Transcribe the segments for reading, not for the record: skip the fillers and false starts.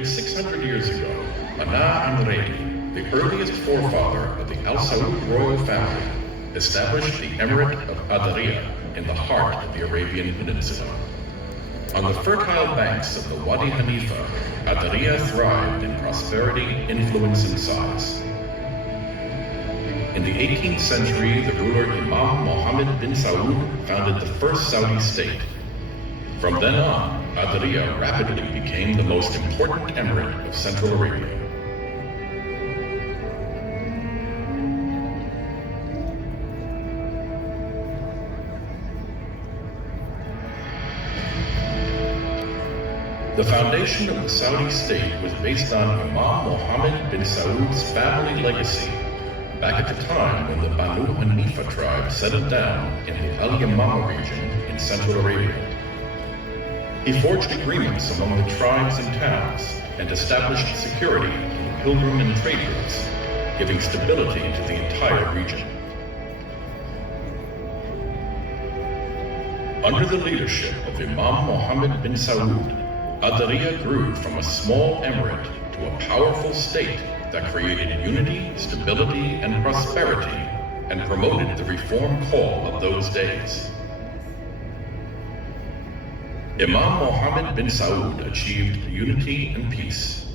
Nearly 600 years ago, Ana Amrei, the earliest forefather of the Al Saud royal family, established the Emirate of Adariyah in the heart of the Arabian Peninsula. On the fertile banks of the Wadi Hanifa, Adariyah thrived in prosperity, influence, and size. In the 18th century, the ruler Imam Mohammed bin Saud founded the first Saudi state. From then on, Adariyah rapidly became the most important emirate of Central Arabia. The foundation of the Saudi state was based on Imam Mohammed bin Saud's family legacy back at the time when the Banu Hanifa tribe settled down in the Al-Yamama region in Central Arabia. He forged agreements among the tribes and towns and established security to the pilgrim and trade routes, giving stability to the entire region. Under the leadership of Imam Mohammed bin Saud, Adariyah grew from a small emirate to a powerful state that created unity, stability, and prosperity, and promoted the reform call of those days. Imam Mohammed bin Saud achieved unity and peace.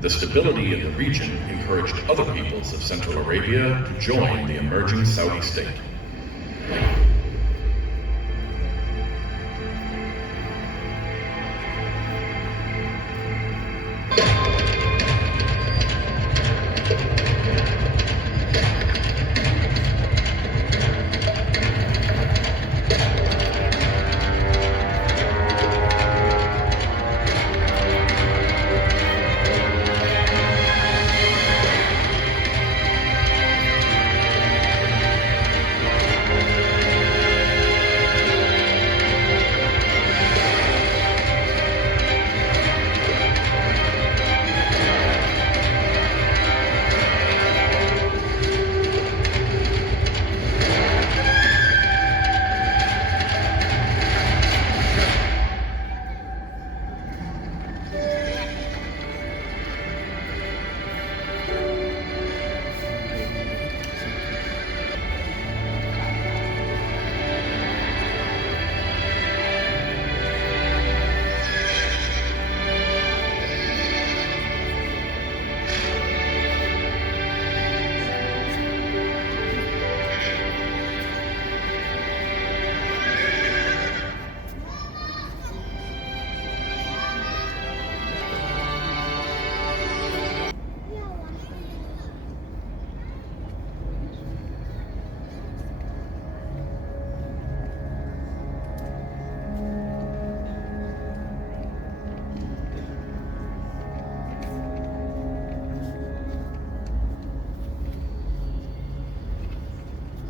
The stability in the region encouraged other peoples of Central Arabia to join the emerging Saudi state.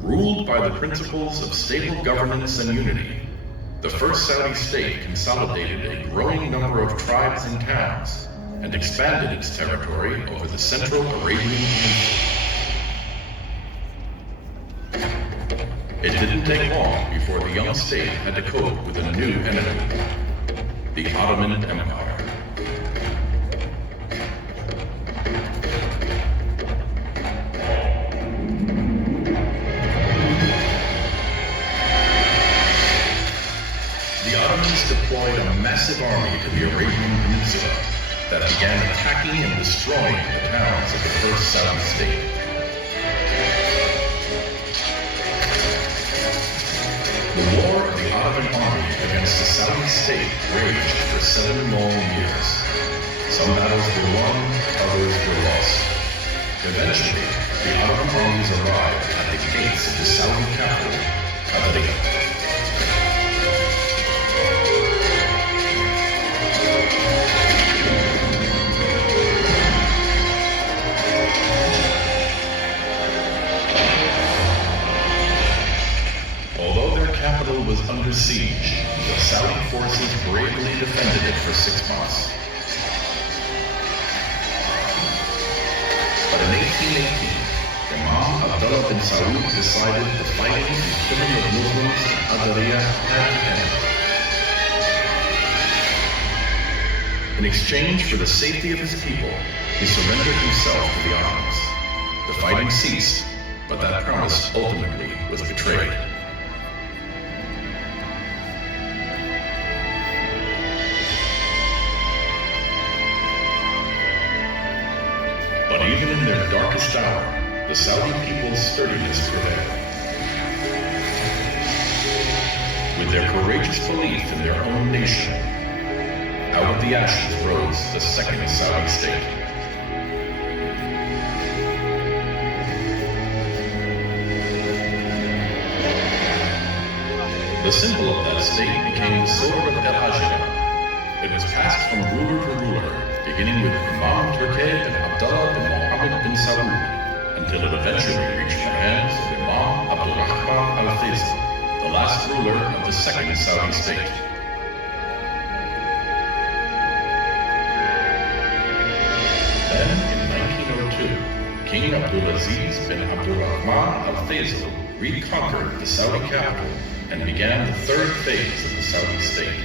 Ruled by the principles of stable governance and unity, the first Saudi state consolidated a growing number of tribes and towns and expanded its territory over the Central Arabian Peninsula. It didn't take long before the young state had to cope with a new enemy, the Ottoman Empire. Deployed a massive army to the Arabian Peninsula that began attacking and destroying the towns of the first Saudi state. The war of the Ottoman army against the Saudi state raged for 7 long years. Some battles were won, others were lost. Eventually, the Ottoman armies arrived at the gates of the Saudi capital, Adariyah. Was under siege, the Saudi forces bravely defended it for 6 months. But in 1818, Imam Abdullah bin Saud decided the fighting and killing of Muslims in Adariyah had to end. In exchange for the safety of his people, he surrendered himself to the Ottomans. The fighting ceased, but that promise ultimately was betrayed. But even in their darkest hour, the Saudi people's sturdiness prevailed. With their courageous belief in their own nation, out of the ashes rose the second Saudi state. The symbol of that state became the sword of al-Hajjah. It was passed from ruler to ruler, beginning with Imam Turkey bin Abdullah bin Mohammed bin Saud, until it eventually reached the hands of Imam Abdul Rahman al-Faisal, the last ruler of the second Saudi state. Then, in 1902, King Abdulaziz bin Abdul Rahman al-Faisal reconquered the Saudi capital and began the third phase of the Saudi state.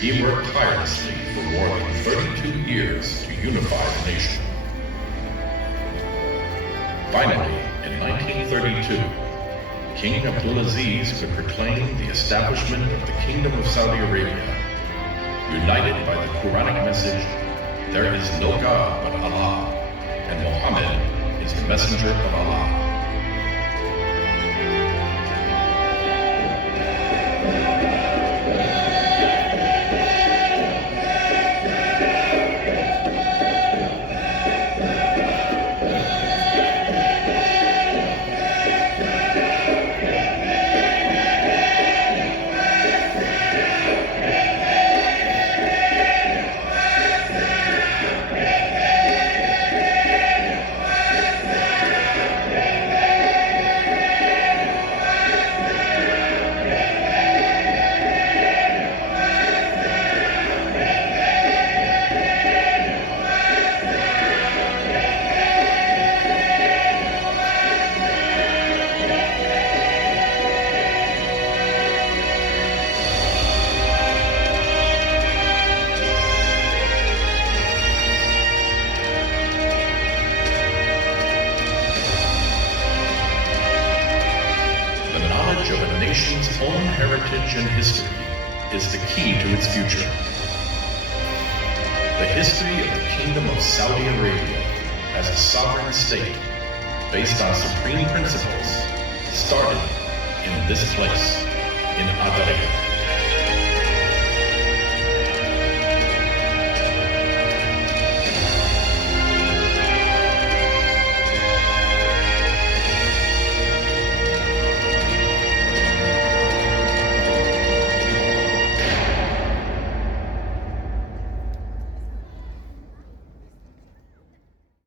He worked tirelessly for more than 32 years to unify the nation. Finally, in 1932, King Abdulaziz could proclaim the establishment of the Kingdom of Saudi Arabia, united by the Quranic message, "There is no God but Allah, and Muhammad is the messenger of Allah." Of a nation's own heritage and history is the key to its future. The history of the Kingdom of Saudi Arabia as a sovereign state based on supreme principles started in this place, in Adariya.